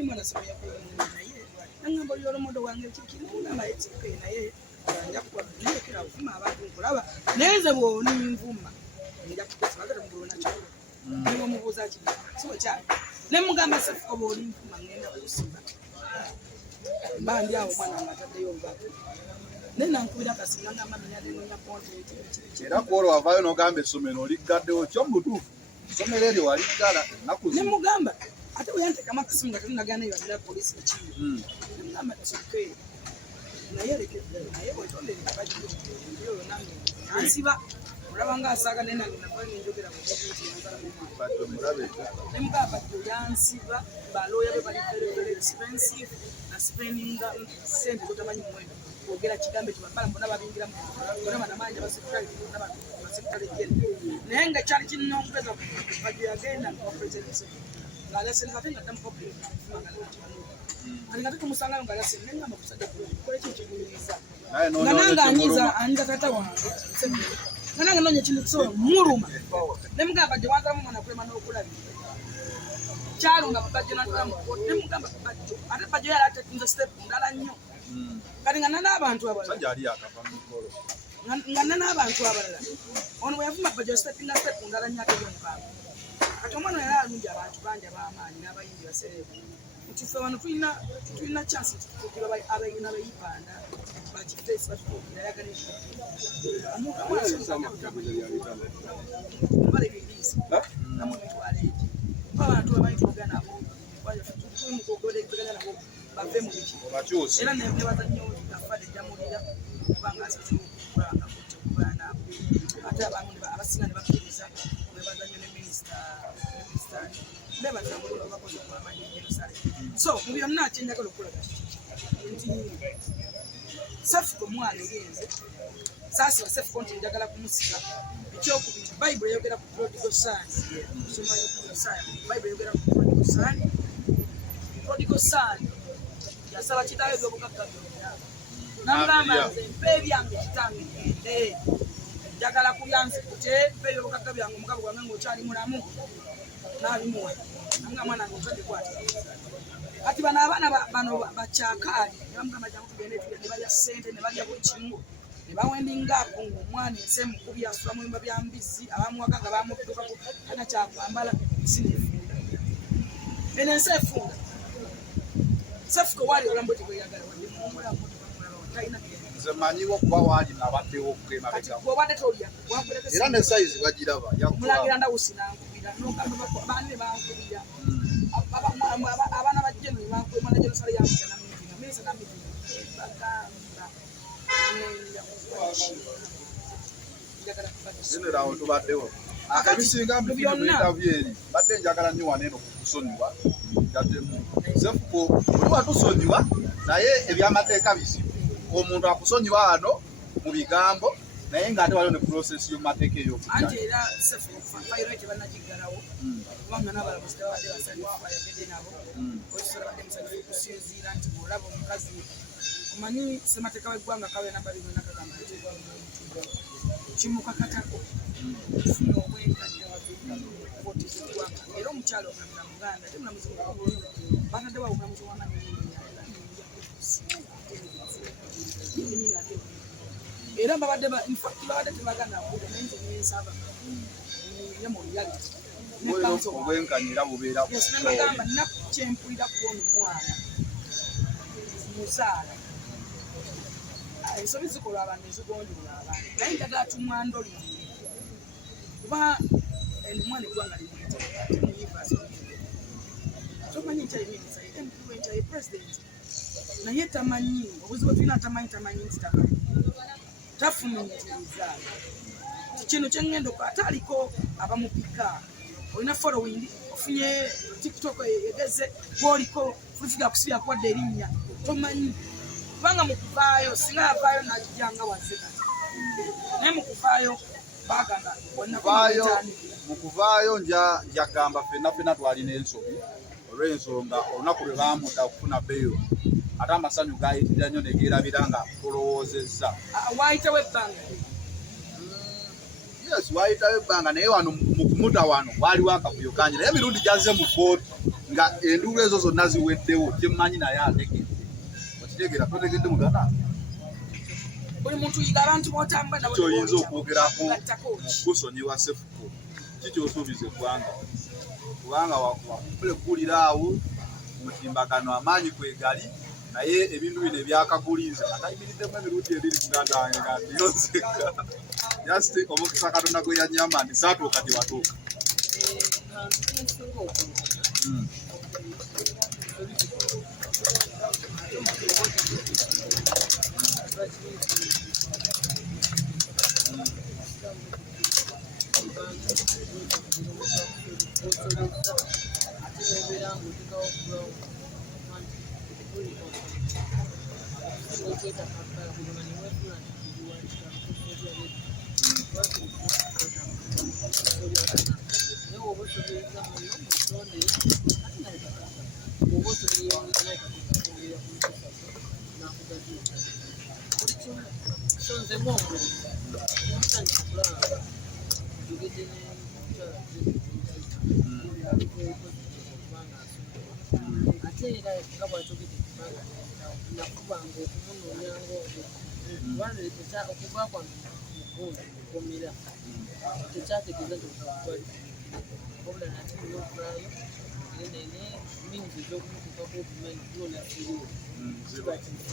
tuli mwana sema naye nangamba yolo mondo wange kikini ngamba etike naye njya kwa naye kila ufuma abantu nkulaba neze bwoni mvuma njya kukosa bagata mubona cyo niwo mubuza ki so cha ne mugamba cepheco bwoni mvuma ngenda kusimba bandi awo mwana ngatadde yomba nena nkubira kasinga ngamba nyade nya content era kworo wavayo nogambe somero ligaddewo kyo mutufu somero eryo waligala nakuzi ne mugamba ate uyante kama kasinga tunagana yo ya polisi kiyo ngamba tsoke naye naye botonde baji yo nange ansiba urabanga asaga nena nafanya njogera mu bato murabe ne mugamba yansiba baloya be bali very expensive na spending sente zotamanyi mwendo ogera kigambe kibambala mbona babingira mu mbona banamanja basekitali n'abantu basekitali gene nenga cyari kinongeza baji agenda ku president la lesson katenga tam problem ngati kumusanga ngala senenga makusada ko ekintu kiguliza nanga anyiza anja tata wange nanga nonye kintu so muruma nemugamba je wanza mu mwana kulema n'okulabi cyalo nga baje natulamu nemugamba baje ate baje yala ate tinza step ndala nnyo kati ngana n'abantu abalala sajali akava mu kolo ngana n'abantu abalala ono bwe yavuma baje step ndala nnyo ate yomukamba kati omwana yali alungi abantu bangi ab'amaanyi n'abayimbi baserebu tufe wano tulina chance tukugira abayina bayipanda bakifesi batukugira yaganisha omuntu amwasoma bale bibisi namwe bitwaleje abantu abayituga nabo baje tumukogole kugana nabo bave mu biki era ne bazanyo afade jamulira kubanga asitubanga kutubana ate abantu abasinga ne bakiriza ne bazanyo ne minister leba jamulira bakoze kwa manyi so mubyo nakinja ko lokola nti cepheco mwana yenze sasa cepheco njagala kumusika ekyokubiri Bible yogera ku prodigal son soma yo science Bible yogera ku prodigal son yasaba kitawe byobukaka nangamba nze mpe byange kitange njagala kulyanze kute mpe byobukaka byange mugabo gwange ngokyali mulamu nabimuwa nanga mwana ngozade kwati ati bana abana bano bachakali ngamugamba jangu tugende ne balya sente ne balya buli kimu ne bawendinga ko omwana ensemu kubi asula mu bya mbizi abamuwaka nga bamutuka ko kana kyakwambala sinefunda ene nsefunda cepheco wali olambo tibweyagala wali mumula taina zemanyiwo kuba wali nabaddewo kema beka bwabadde tolya era ne size bagiraba mulagira ndawusina nkubira nokamba bane bankubira abana bajje mu bantu emana gye nsala ya mwana mwingi mesa na miti bakamba nene rawo tubaddewo akabisinga mbibyo eri badde njagala nnyo waneno kukusonyiwa gaddemu cepheco buli tusonyiwa naye ebyamateeka bisi omuntu akusonyiwa wano mu bigambo naye ng'ate waliwo ne process y'omumateeka ey'okujja anti era cepheco fayiro banagigalawo kubanga n'abalamuzi tebabadde basanyufu bayogedde nabo okisobola badde musanyufu kusinziira nti bw'olaba omukazi omanyi ssemateeka w'eggwanga kabe namba bino nakagamba kimukakatako tufuna obwenkanya okotiza eggwanga era omukyalo omulamuza muganda ate mulamuzi mukulu batadde bawo omulamuzi era babadde tebagana kuda naye nze nensaba ne mu reality obwenkanyira bubeera negamba nnaku kyempulira kuona omwana muzaala ensobi zikola abantu ezigonjoola abantu naye njagala tumwandolire kuba omwana eggwanga limuyivaso tomanyi nkyayimiriza ye mukulu wenkyaye president naye tamanyi obuzibu tulina tamanyi nti tamanyi tafuminyiriza kino kyengenda okola ate aliko abamupika olina following ofunye tiktok egeze gwoliko fulifiga kusibya kwadde erinnya tomanyi kubanga mukuvaayo singa yavaayo nakijanga wazze kati naye mukuvaayo bagamba mukuvaayo njagamba ffenna twalina ensobi olw'ensonga olunaku lwe bamudda okufuna beeyo ate amasanyu gayitirira nnyo ne geerabira nga tolowoozezza waayitewo ebbanga yes waitayo ebbanga naye wano mu kumuta wano waliwo akavuyo kangi naye emirundi gyazze mu kkooti nga enduulu ezo zonna ziweddewo kyemmanyi naye ategedde okitegeera totegedde mugana buli muntu yiga abantu b'otambula nabo kyoyinza okwogerako kusonyiwa sefuko kikyosuubiza eggwanga kubanga wakubule kuwulira awo mutimbagano amaanyi kwegali naye ebintu bino ebyakaguliza atayimiriddemu emirundi ebiri muganda wange nga ndiyozeka just omukisa katonda gwe yanyamba nti saatuuka gye watuuka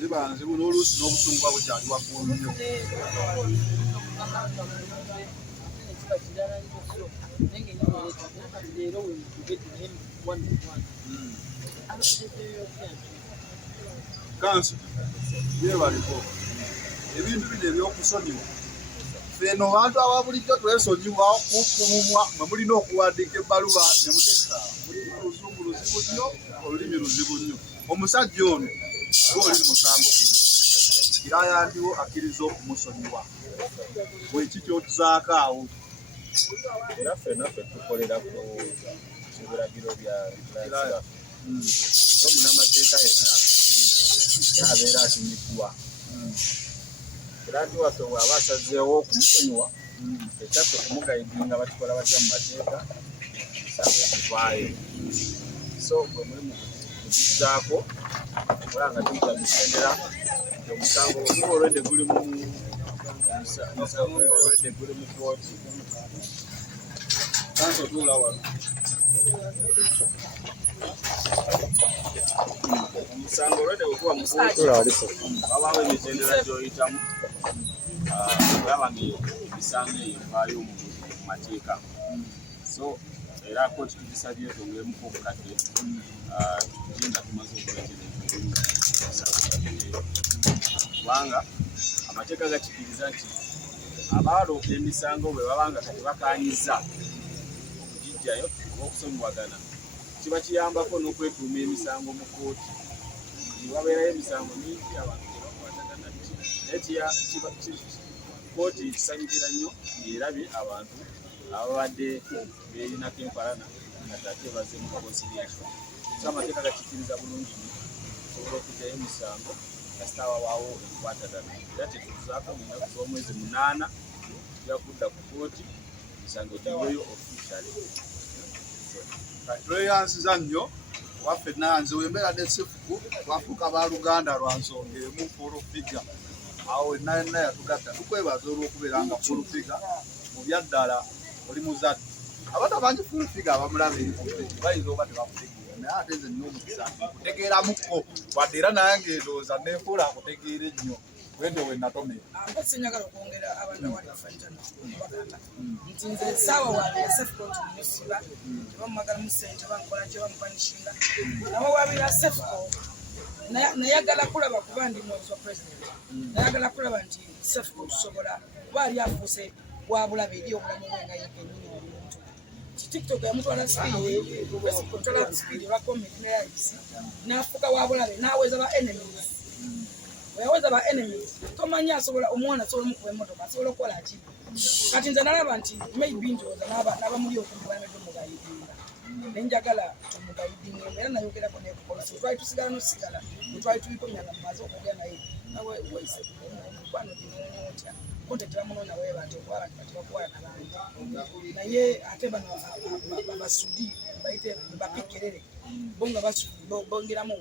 ziba nzibu n'oluusi n'obusungu bwa bukyali waggulu nnyo kansi yebaliko ebintu bino ebyokusonyiwa feno bantu aba bulijjo twesonyiwa kukumumwa mwe mulina okuwandiika ebbaluwa ne muteeka mulimu oluzungu luzibu nnyo olulimi luzibu nnyo omusajja ono gwoli musango kiraya ndiwo akkiriza okumusonyiwa bweki kyotuzaako awo era ffenaffe tukolera ku biragiro bya omunamateeka yenna abeera atumiddwa era nti waffe bw'aba asazeewo okumusonyiwa ekyaffe kumugayidinga bakikola batya mu mateeka kisango kitwayo so bwe muli mu kukizzaako okola nga tuyita misendera nti omusango oguba olwedde guli mu kooti kansi otuula wano omusango olwedde bweguba mu kooti wabaawo emitendera gy'oyitamu olaba ng'emisango eyo evaayo mu mateeka so era kooti tugisabye twongeremuko obukadde tukuje nga tumaze okuleetera kubanga amateeka gakikiriza nti abaaloopa emisango bwe babanga kati bakaanyiza okugijjayo oba okusonyiwagana kiba kiyambako n'okwetuuma emisango mu kooti wabeerayo emisango mingi abantu tebakwatagana naye kooti kisanyukira nnyo ng'erabye abantu ababadde beerinako empalana nga tate baze mu conciliation so amateeka gakikiriza bulungi osobola okujjayo emisango kasita wabaawo enkwatagana era tetuzaako mu nnaku z'omwezi 8 tujja kudda ku kooti emisango giweyo officially tweyanziza nnyo waffe nanze wembeera ne sefuku twafuuka baluganda lwa nsonga emu fulufiga awo wenna yenna yatugatta tukwebaza olw'okubeera nga fulufiga mu byaddala oli muzadde abatamanyi fulufiga abamulaba bayinza oba tebakutegeera naye ate nze nina omukisa kutegeeramukko wadde era nange ndowooza neefuula akutegeera ennyo wende wenatomera sinyagala okwongera abantu awali afanjana bagamba nti nze essaawa wange sefuko musiba tebamumagalamu ssente bankola kye bamupanishinga nabo wabira sefuko nayagala kulaba kuba ndi mwezi wa pulezidenti nayagala kulaba nti sefuko tusobola kuba ali afuuse wabulabe eri obulamu bwe nga yekennyini omuntu tiktok yamutwala sipiidi lwa komenti neyayisi n'afuuka wabulabe n'aweza ba enemies weyaweza ba enemies tomanyi asobola omwana asobola omukuba emmotoka asobola okukola ki kati nze nalaba nti maybe ndowooza n'abamuli okumubalameddwe omugayidinga nenjagala tomugayidinga era nayogerako nekupolisi twali tusigala nosigala twali tulikomyanga mumaze okugera naye nawe wese omukwano ginootya konti tebamunoonya bwe bati okuba abantu batebakuwala n'abantu naye ate bano abasudi bayite bapikerere bo nga bongeramu